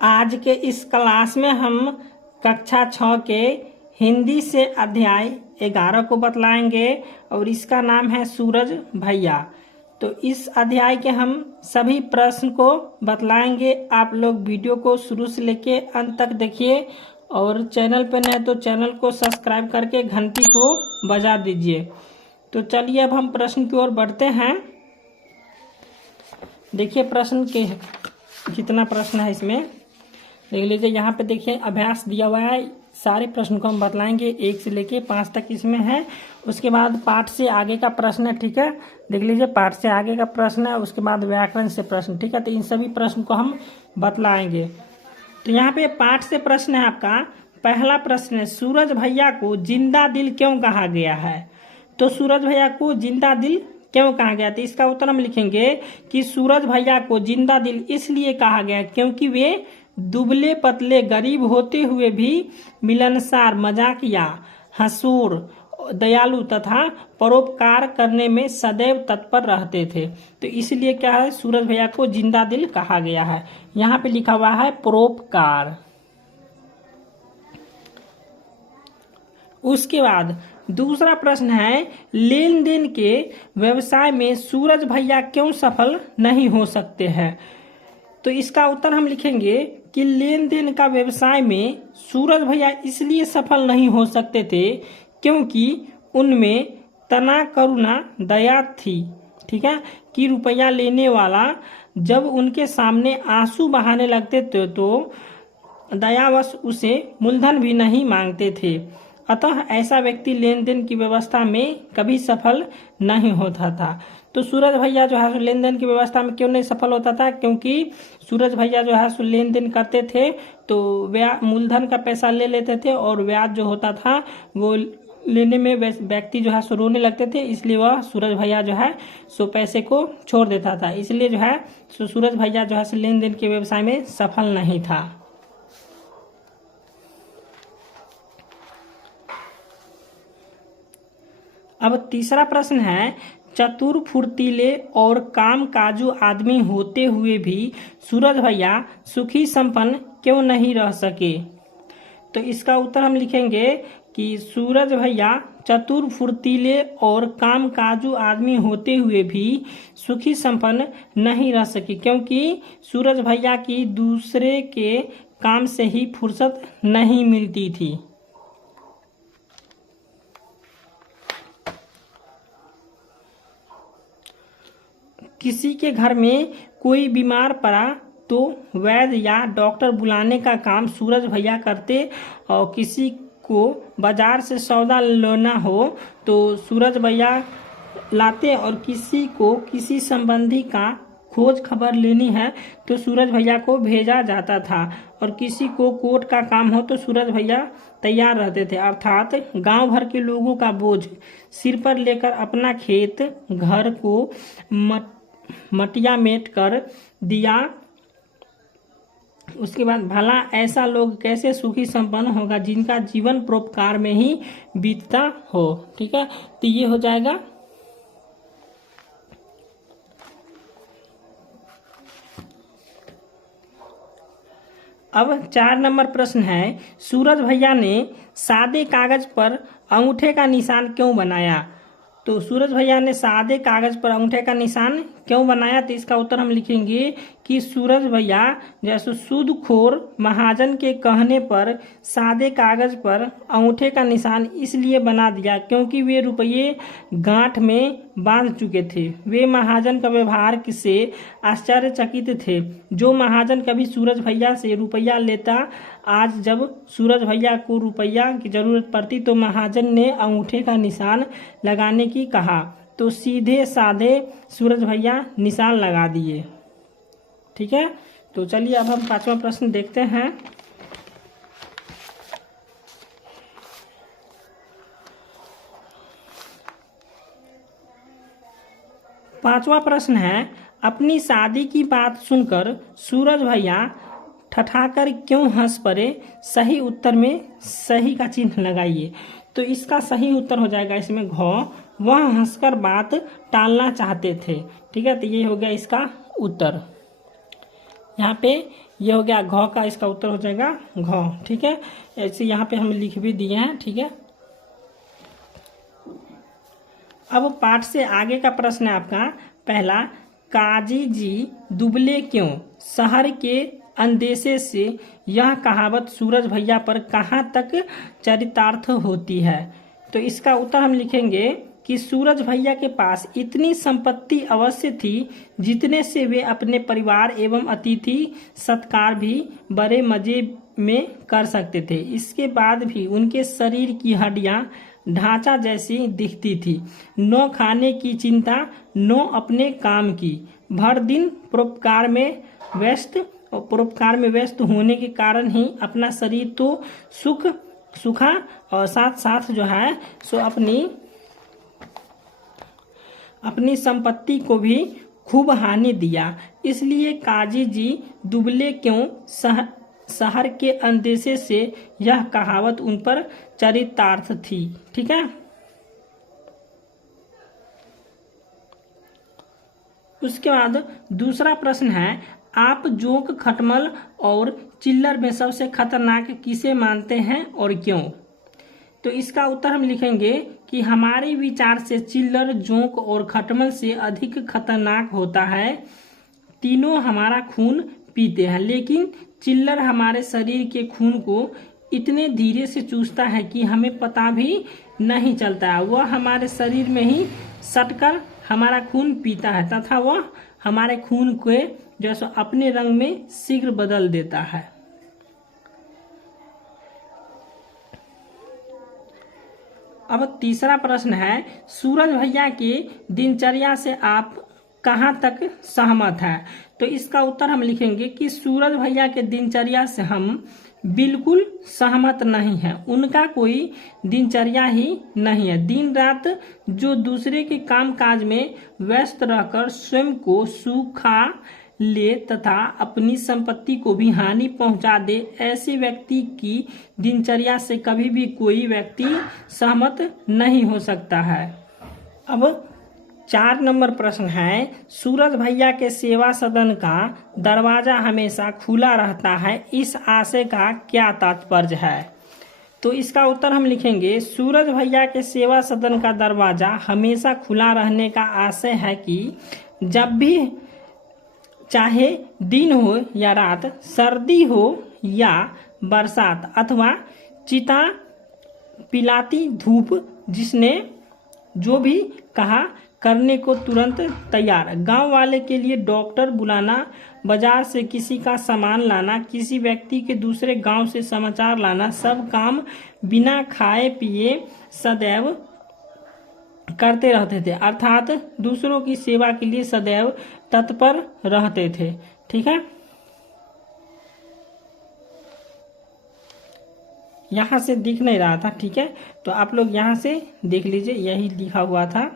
आज के इस क्लास में हम कक्षा 6 के हिंदी से अध्याय 11 को बतलाएंगे और इसका नाम है सूरज भैया। तो इस अध्याय के हम सभी प्रश्न को बतलाएंगे। आप लोग वीडियो को शुरू से लेके अंत तक देखिए और चैनल पे नए तो चैनल को सब्सक्राइब करके घंटी को बजा दीजिए। तो चलिए अब हम प्रश्न की ओर बढ़ते हैं। देखिए प्रश्न के कितना प्रश्न है इसमें देख लीजिए। यहाँ पे देखिए अभ्यास दिया हुआ है, सारे प्रश्न को हम बतलाएंगे 1 से लेके 5 तक इसमें है। उसके बाद पाठ से आगे का प्रश्न है, ठीक है। देख लीजिए पाठ से आगे का प्रश्न है, उसके बाद व्याकरण से प्रश्न, ठीक है। तो इन सभी प्रश्न को हम बतलाएंगे। तो यहाँ पे पाठ से प्रश्न है आपका। पहला प्रश्न है, सूरज भैया को जिंदा दिल क्यों कहा गया है? तो सूरज भैया को जिंदा दिल क्यों कहा गया? तो इसका उत्तर हम लिखेंगे कि सूरज भैया को जिंदा दिल इसलिए कहा गया क्योंकि वे दुबले पतले गरीब होते हुए भी मिलनसार, मजाकिया, हंसूर, दयालु तथा परोपकार करने में सदैव तत्पर रहते थे। तो इसलिए क्या है, सूरज भैया को जिंदा दिल कहा गया है। यहाँ पे लिखा हुआ है परोपकार। उसके बाद दूसरा प्रश्न है, लेन देन के व्यवसाय में सूरज भैया क्यों सफल नहीं हो सकते हैं? तो इसका उत्तर हम लिखेंगे कि लेन देन का व्यवसाय में सूरज भैया इसलिए सफल नहीं हो सकते थे क्योंकि उनमें तना करुणा दया थी, ठीक है। कि रुपया लेने वाला जब उनके सामने आंसू बहाने लगते थे तो दयावश उसे मूलधन भी नहीं मांगते थे। अतः ऐसा व्यक्ति लेन देन की व्यवस्था में कभी सफल नहीं होता था। तो सूरज भैया जो है लेन देन की व्यवस्था में क्यों नहीं सफल होता था? क्योंकि सूरज भैया जो है लेन देन करते थे तो मूलधन का पैसा ले लेते थे और ब्याज जो होता था वो लेने में व्यक्ति जो है रोने लगते थे, इसलिए वह सूरज भैया जो है पैसे को छोड़ देता था। इसलिए जो है सूरज भैया जो है लेन देन के व्यवसाय में सफल नहीं था। अब तीसरा प्रश्न है, चतुर फुर्तीले और काम काजू आदमी होते हुए भी सूरज भैया सुखी संपन्न क्यों नहीं रह सके? तो इसका उत्तर हम लिखेंगे कि सूरज भैया चतुर फुर्तीले और काम काजू आदमी होते हुए भी सुखी संपन्न नहीं रह सके क्योंकि सूरज भैया की दूसरे के काम से ही फुर्सत नहीं मिलती थी। किसी के घर में कोई बीमार पड़ा तो वैद्य या डॉक्टर बुलाने का काम सूरज भैया करते और किसी को बाजार से सौदा लेना हो तो सूरज भैया लाते और किसी को किसी संबंधी का खोज खबर लेनी है तो सूरज भैया को भेजा जाता था और किसी को कोर्ट का काम हो तो सूरज भैया तैयार रहते थे। अर्थात गांव भर के लोगों का बोझ सिर पर लेकर अपना खेत घर को मटिया मेट कर दिया। उसके बाद भला ऐसा लोग कैसे सुखी संपन्न होगा जिनका जीवन परोपकार में ही बीतता हो, ठीक है। तो ये हो जाएगा। अब 4 नंबर प्रश्न है, सूरज भैया ने सादे कागज पर अंगूठे का निशान क्यों बनाया? तो सूरज भैया ने सादे कागज पर अंगूठे का निशान क्यों बनाया? तो इसका उत्तर हम लिखेंगे कि सूरज भैया जैसे सूदखोर महाजन के कहने पर सादे कागज पर अंगूठे का निशान इसलिए बना दिया क्योंकि वे रुपये गांठ में बांध चुके थे। वे महाजन का व्यवहार से आश्चर्यचकित थे। जो महाजन कभी सूरज भैया से रुपया लेता, आज जब सूरज भैया को रुपया की जरूरत पड़ती तो महाजन ने अंगूठे का निशान लगाने की कहा तो सीधे साधे सूरज भैया निशान लगा दिए, ठीक है। तो चलिए अब हम 5वां प्रश्न देखते हैं। पांचवा प्रश्न है, अपनी शादी की बात सुनकर सूरज भैया ठठाकर क्यों हंस पड़े? सही उत्तर में सही का चिन्ह लगाइए। तो इसका सही उत्तर हो जाएगा इसमें घ। वह हंसकर बात टालना चाहते थे, ठीक है। तो ये हो गया इसका उत्तर। यहाँ पे ये हो गया घ का, इसका उत्तर हो जाएगा घ। ठीक है, ऐसे यहाँ पे हम लिख भी दिए हैं। ठीक है, अब पाठ से आगे का प्रश्न है आपका पहला, काजी जी दुबले क्यों? शहर के अंदेशे से यह कहावत सूरज भैया पर कहाँ तक चरितार्थ होती है? तो इसका उत्तर हम लिखेंगे कि सूरज भैया के पास इतनी संपत्ति अवश्य थी जितने से वे अपने परिवार एवं अतिथि सत्कार भी बड़े मजे में कर सकते थे। इसके बाद भी उनके शरीर की हड्डियां ढांचा जैसी दिखती थी। न खाने की चिंता, न अपने काम की। भर दिन परोपकार में व्यस्त होने के कारण ही अपना शरीर तो सुखा और साथ साथ जो है सो अपनी संपत्ति को भी खूब हानि दिया। इसलिए काजी जी दुबले क्यों? शहर के अंदेशे से यह कहावत उन पर चरितार्थ थी। ठीक है, उसके बाद दूसरा प्रश्न है, आप जोंक, खटमल और चिल्लर में सबसे खतरनाक किसे मानते हैं और क्यों? तो इसका उत्तर हम लिखेंगे कि हमारे विचार से चिल्लर, जोंक और खटमल से अधिक खतरनाक होता है। तीनों हमारा खून पीते हैं, लेकिन चिल्लर हमारे शरीर के खून को इतने धीरे से चूसता है कि हमें पता भी नहीं चलता है। वह हमारे शरीर में ही सटकर हमारा खून पीता है तथा वह हमारे खून को जैसे अपने रंग में शीघ्र बदल देता है। अब तीसरा प्रश्न है, सूरज भैया के दिनचर्या से आप कहाँ तक सहमत हैं? तो इसका उत्तर हम लिखेंगे कि सूरज भैया के दिनचर्या से हम बिल्कुल सहमत नहीं हैं। उनका कोई दिनचर्या ही नहीं है। दिन रात जो दूसरे के कामकाज में व्यस्त रहकर स्वयं को सुखा ले तथा अपनी संपत्ति को भी हानि पहुंचा दे, ऐसे व्यक्ति की दिनचर्या से कभी भी कोई व्यक्ति सहमत नहीं हो सकता है। अब 4 नंबर प्रश्न है, सूरज भैया के सेवा सदन का दरवाजा हमेशा खुला रहता है, इस आशय का क्या तात्पर्य है? तो इसका उत्तर हम लिखेंगे, सूरज भैया के सेवा सदन का दरवाजा हमेशा खुला रहने का आशय है कि जब भी चाहे दिन हो या रात, सर्दी हो या बरसात अथवा चिता पिलाती धूप, जिसने जो भी कहा करने को तुरंत तैयार। गांव वाले के लिए डॉक्टर बुलाना, बाजार से किसी का सामान लाना, किसी व्यक्ति के दूसरे गांव से समाचार लाना, सब काम बिना खाए पिए सदैव करते रहते थे, अर्थात दूसरों की सेवा के लिए सदैव तत्पर रहते थे। ठीक है, यहाँ से दिख नहीं रहा था। ठीक है, तो आप लोग यहाँ से देख लीजिए, यही लिखा हुआ था।